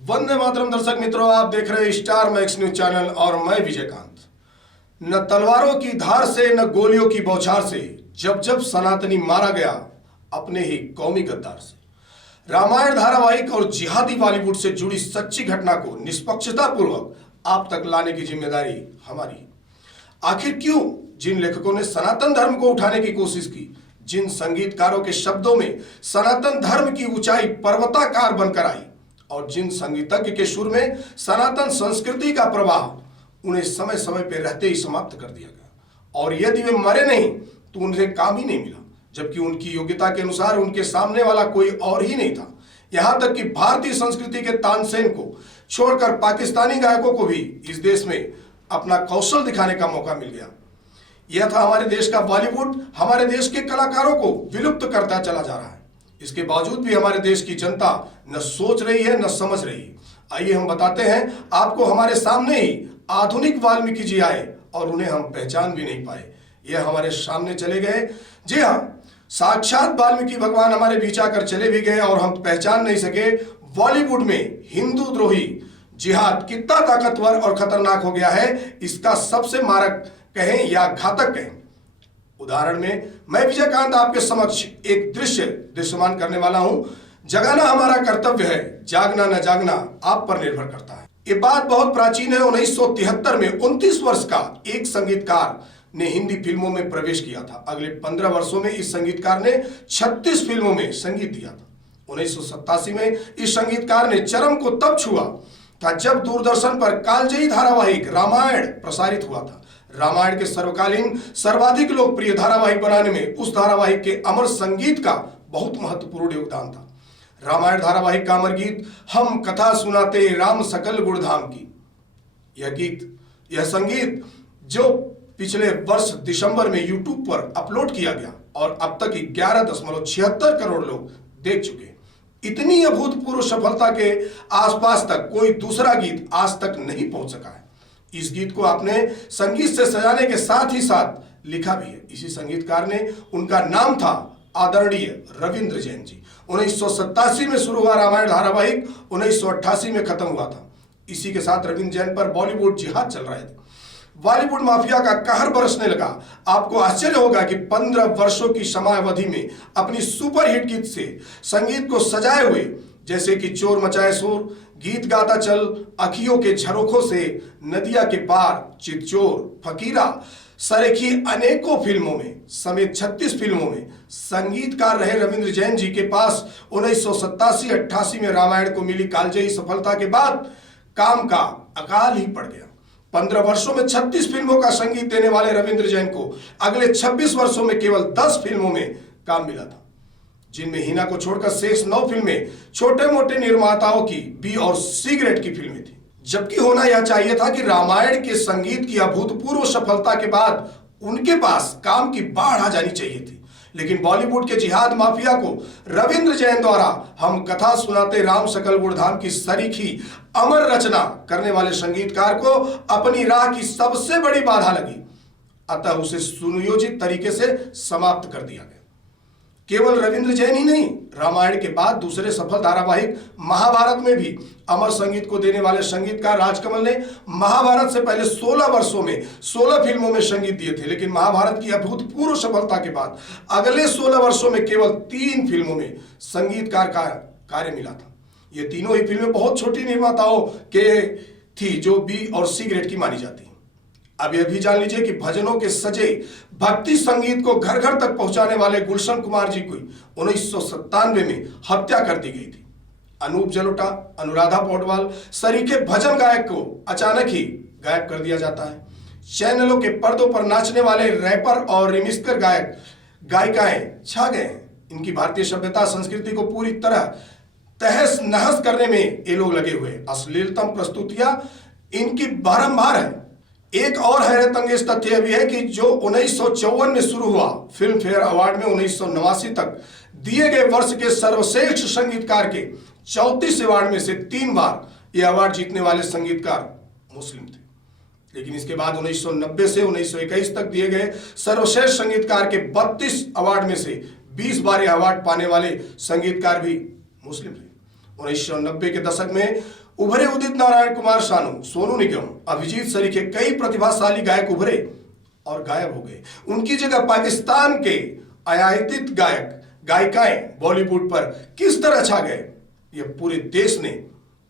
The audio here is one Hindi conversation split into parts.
वंदे मातरम। दर्शक मित्रों, आप देख रहे हैं स्टार मैक्स न्यूज चैनल और मैं विजयकांत। न तलवारों की धार से न गोलियों की बौछार से जब जब सनातनी मारा गया अपने ही कौमी गद्दार से। रामायण धारावाहिक और जिहादी बॉलीवुड से जुड़ी सच्ची घटना को निष्पक्षता पूर्वक आप तक लाने की जिम्मेदारी हमारी। आखिर क्यों जिन लेखकों ने सनातन धर्म को उठाने की कोशिश की, जिन संगीतकारों के शब्दों में सनातन धर्म की ऊंचाई पर्वताकार बनकर आई और जिन संगीतज्ञ के सुर में सनातन संस्कृति का प्रवाह, उन्हें समय समय पर रहते ही समाप्त कर दिया गया। और यदि वे मरे नहीं तो उन्हें काम ही नहीं मिला, जबकि उनकी योग्यता के अनुसार उनके सामने वाला कोई और ही नहीं था। यहां तक कि भारतीय संस्कृति के तानसेन को छोड़कर पाकिस्तानी गायकों को भी इस देश में अपना कौशल दिखाने का मौका मिल गया। यह था हमारे देश का बॉलीवुड हमारे देश के कलाकारों को विलुप्त करता चला जा रहा है। इसके बावजूद भी हमारे देश की जनता न सोच रही है न समझ रही है। आइए हम बताते हैं आपको। हमारे सामने ही आधुनिक वाल्मीकि जी आए और उन्हें हम पहचान भी नहीं पाए। यह हमारे सामने चले गए। जी हाँ, साक्षात वाल्मीकि भगवान हमारे बीच आकर चले भी गए और हम पहचान नहीं सके। बॉलीवुड में हिंदू द्रोही जिहाद कितना ताकतवर और खतरनाक हो गया है, इसका सबसे मारक कहें या घातक कहें उदाहरण में मैं विजयकांत आपके समक्ष एक दृश्य दृश्यमान करने वाला हूं। जगाना हमारा कर्तव्य है, जागना न जागना आप पर निर्भर करता है। ये बात बहुत प्राचीन है। 1973 में 29 वर्ष का एक संगीतकार ने हिंदी फिल्मों में प्रवेश किया था। अगले 15 वर्षों में इस संगीतकार ने 36 फिल्मों में संगीत दिया था। 1987 में इस संगीतकार ने चरम को तब छुआ था जब दूरदर्शन पर कालजयी धारावाहिक रामायण प्रसारित हुआ था। रामायण के सर्वकालीन सर्वाधिक लोकप्रिय धारावाहिक बनाने में उस धारावाहिक के अमर संगीत का बहुत महत्वपूर्ण योगदान था। रामायण धारावाहिक का अमर गीत हम कथा सुनाते राम सकल गुणधाम की, यह संगीत जो पिछले वर्ष दिसंबर में यूट्यूब पर अपलोड किया गया और अब तक 11.76 करोड़ लोग देख चुके हैं। इतनी अभूतपूर्व सफलता के आसपास तक कोई दूसरा गीत आज तक नहीं पहुंच सका है। इस गीत को आपने संगीत से सजाने के साथ ही साथ लिखा भी है। इसी संगीतकार ने, उनका नाम था आदरणीय रविंद्र जैन जी। 1987 में शुरू हुआ रामायण धारावाहिक 1988 में खत्म हुआ था। इसी के साथ रविंद्र जैन पर बॉलीवुड जिहाद चल रहे थे। बॉलीवुड माफिया का कहर बरसने लगा। आपको आश्चर्य होगा कि 15 वर्षों की समयावधि में अपनी सुपरहिट गीत से संगीत को सजाए हुए, जैसे कि चोर मचाए शोर, गीत गाता चल, अखियों के झरोखों से, नदिया के पार, चितचोर, फकीरा सरेखी अनेकों फिल्मों में समेत 36 फिल्मों में संगीतकार रहे रविंद्र जैन जी के पास 1987-88 में रामायण को मिली कालजयी सफलता के बाद काम का अकाल ही पड़ गया। 15 वर्षों में 36 फिल्मों का संगीत देने वाले रविंद्र जैन को अगले 26 वर्षों में केवल 10 फिल्मों में काम मिला था, जिनमें हिना को छोड़कर शेष 9 फिल्में छोटे मोटे निर्माताओं की बी और सी ग्रेड की फिल्में थी। जबकि होना यह चाहिए था कि रामायण के संगीत की अभूतपूर्व सफलता के बाद उनके पास काम की बाढ़ आ जानी चाहिए थी। लेकिन बॉलीवुड के जिहाद माफिया को रविंद्र जैन द्वारा हम कथा सुनाते राम सकल गुणधाम की सरीखी अमर रचना करने वाले संगीतकार को अपनी राह की सबसे बड़ी बाधा लगी, अतः उसे सुनियोजित तरीके से समाप्त कर दिया गया। केवल रविंद्र जैन ही नहीं, रामायण के बाद दूसरे सफल धारावाहिक महाभारत में भी अमर संगीत को देने वाले संगीतकार राजकमल ने महाभारत से पहले 16 वर्षों में 16 फिल्मों में संगीत दिए थे। लेकिन महाभारत की अभूतपूर्व सफलता के बाद अगले 16 वर्षों में केवल 3 फिल्मों में संगीतकार का कार्य मिला था। ये तीनों ही फिल्में बहुत छोटी निर्माताओं के थी जो बी और सी ग्रेड की मानी जाती है। अब यह भी जान लीजिए कि भजनों के सजे भक्ति संगीत को घर घर तक पहुंचाने वाले गुलशन कुमार जी की 1997 में हत्या कर दी गई थी। अनूप जलोटा, अनुराधा पौडवाल सरीखे भजन गायक को अचानक ही गायब कर दिया जाता है। चैनलों के पर्दों पर नाचने वाले रैपर और रिमिक्सर गायक गायिकाएं छा गए हैं। इनकी भारतीय सभ्यता संस्कृति को पूरी तरह तहस नहस करने में ये लोग लगे हुए। अश्लीलतम प्रस्तुतियां इनकी बारंबार है। एक और हैरत अंगेज तथ्य यह भी है कि जो 1954 में शुरू हुआ फिल्म फेयर अवार्ड में 1989 तक दिए गए वर्ष के सर्वश्रेष्ठ संगीतकार के 34 अवार्ड में से 3 बार यह अवार्ड जीतने वाले संगीतकार मुस्लिम थे। लेकिन इसके बाद 1990 से 1921 तक दिए गए सर्वश्रेष्ठ संगीतकार के 32 अवार्ड में से 20 बार यह अवार्ड पाने वाले संगीतकार भी मुस्लिम थे। 1990 के दशक में उभरे उदित नारायण कुमार सानू, सोनू निगम, अभिजीत सरीखे कई प्रतिभाशाली गायक उभरे और गायब हो गए। उनकी जगह पाकिस्तान के आयातित गायक गायिकाएं बॉलीवुड पर किस तरह छा गए, यह पूरे देश ने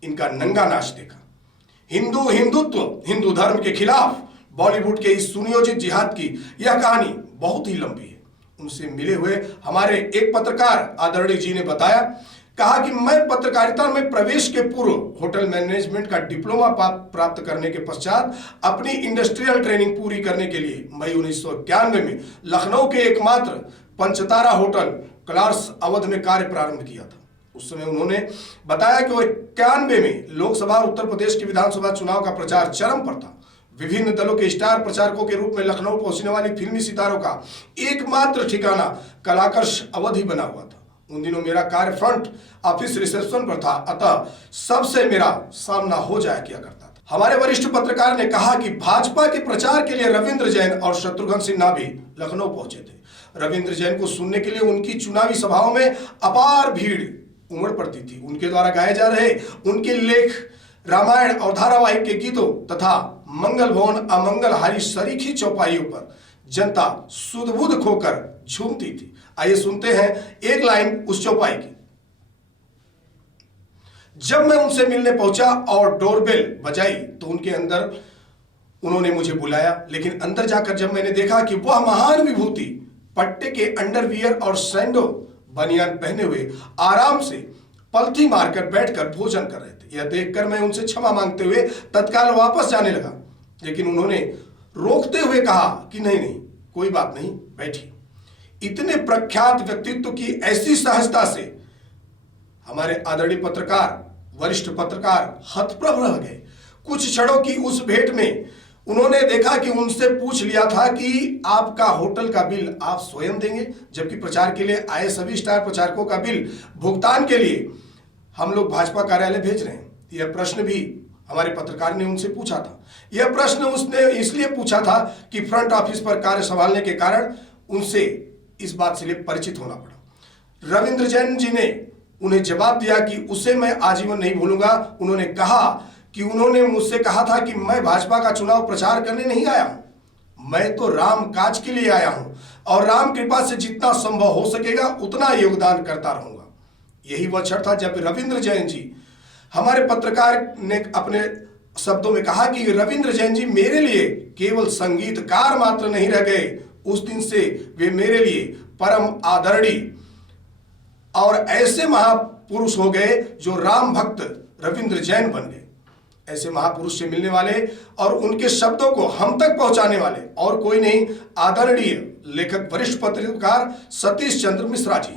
इनका नंगा नाच देखा। हिंदुत्व, हिंदू धर्म के खिलाफ बॉलीवुड के इस सुनियोजित जिहाद की यह कहानी बहुत ही लंबी है। उनसे मिले हुए हमारे एक पत्रकार आदरणीय जी ने बताया, कहा कि मैं पत्रकारिता में प्रवेश के पूर्व होटल मैनेजमेंट का डिप्लोमा प्राप्त करने के पश्चात अपनी इंडस्ट्रियल ट्रेनिंग पूरी करने के लिए मई 1991 में लखनऊ के एकमात्र पंचतारा होटल क्लार्स अवध में कार्य प्रारंभ किया था। उस समय उन्होंने बताया कि वो 91 में लोकसभा और उत्तर प्रदेश की विधानसभा चुनाव का प्रचार चरम पर था। विभिन्न दलों के स्टार प्रचारकों के रूप में लखनऊ पहुंचने वाली फिल्मी सितारों का एकमात्र ठिकाना कलाकर्ष अवध ही बना हुआ था। उन दिनों मेरा कार्य फ्रंट ऑफिस रिसेप्शन पर था, अतः सबसे मेरा सामना हो जाया किया करता था। हमारे वरिष्ठ पत्रकार ने कहा कि भाजपा के प्रचार के लिए रविंद्र जैन और शत्रुघ्न सिन्हा भी लखनऊ पहुंचे थे। रविंद्र जैन को सुनने के लिए उनकी चुनावी सभाओं में अपार भीड़ उमड़ पड़ती थी। उनके द्वारा गाए जा रहे उनके लेख, रामायण और धारावाहिक के गीतों तथा मंगल भवन अमंगलहारी सरीखी चौपाइयों पर जनता सुध-बुध खोकर झूमती थी। आइए सुनते हैं एक लाइन उस चौपाई की। जब मैं उनसे मिलने पहुंचा और डोरबेल बजाई तो उन्होंने मुझे बुलाया, लेकिन अंदर जाकर जब मैंने देखा कि वह महान विभूति पट्टे के अंडरवियर और सैंडो बनियान पहने हुए आराम से पलथी मारकर बैठकर भोजन कर रहे थे, यह देखकर मैं उनसे क्षमा मांगते हुए तत्काल वापस जाने लगा, लेकिन उन्होंने रोकते हुए कहा कि नहीं, कोई बात नहीं, बैठिए। इतने प्रख्यात व्यक्तित्व की ऐसी सहजता से हमारे आदरणीय पत्रकार, वरिष्ठ पत्रकार हतप्रभ रह गए। कुछ क्षणों की उस भेंट में उन्होंने देखा कि उनसे पूछ लिया था कि आपका होटल का बिल आप स्वयं देंगे, जबकि प्रचार के लिए आए सभी स्टार प्रचारकों का बिल भुगतान के लिए हम लोग भाजपा कार्यालय भेज रहे हैं। यह प्रश्न भी हमारे पत्रकार ने उनसे पूछा था। यह प्रश्न उसने इसलिए पूछा था कि फ्रंट ऑफिस पर कार्य संभालने के कारण उनसे इस बात से परिचित होना पड़ा। रविंद्र जैन जी ने उन्हें जवाब दिया कि उसे मैं आजीवन नहीं भूलूंगा। उन्होंने कहा कि उन्होंने मुझसे कहा था कि मैं भाजपा का चुनाव प्रचार करने नहीं आया हूं, मैं तो राम काज के लिए आया हूं और राम कृपा से जितना संभव हो सकेगा उतना योगदान करता रहूंगा। यही वह क्षण था जब रविंद्र जैन जी, हमारे पत्रकार ने अपने शब्दों में कहा कि रविंद्र जैन जी मेरे लिए केवल संगीतकार मात्र नहीं रह गए, उस दिन से वे मेरे लिए परम आदरणीय और ऐसे महापुरुष हो गए जो राम भक्त रविंद्र जैन बन गए। ऐसे महापुरुष से मिलने वाले और उनके शब्दों को हम तक पहुंचाने वाले और कोई नहीं, आदरणीय लेखक वरिष्ठ पत्रकार सतीश चंद्र मिश्रा जी।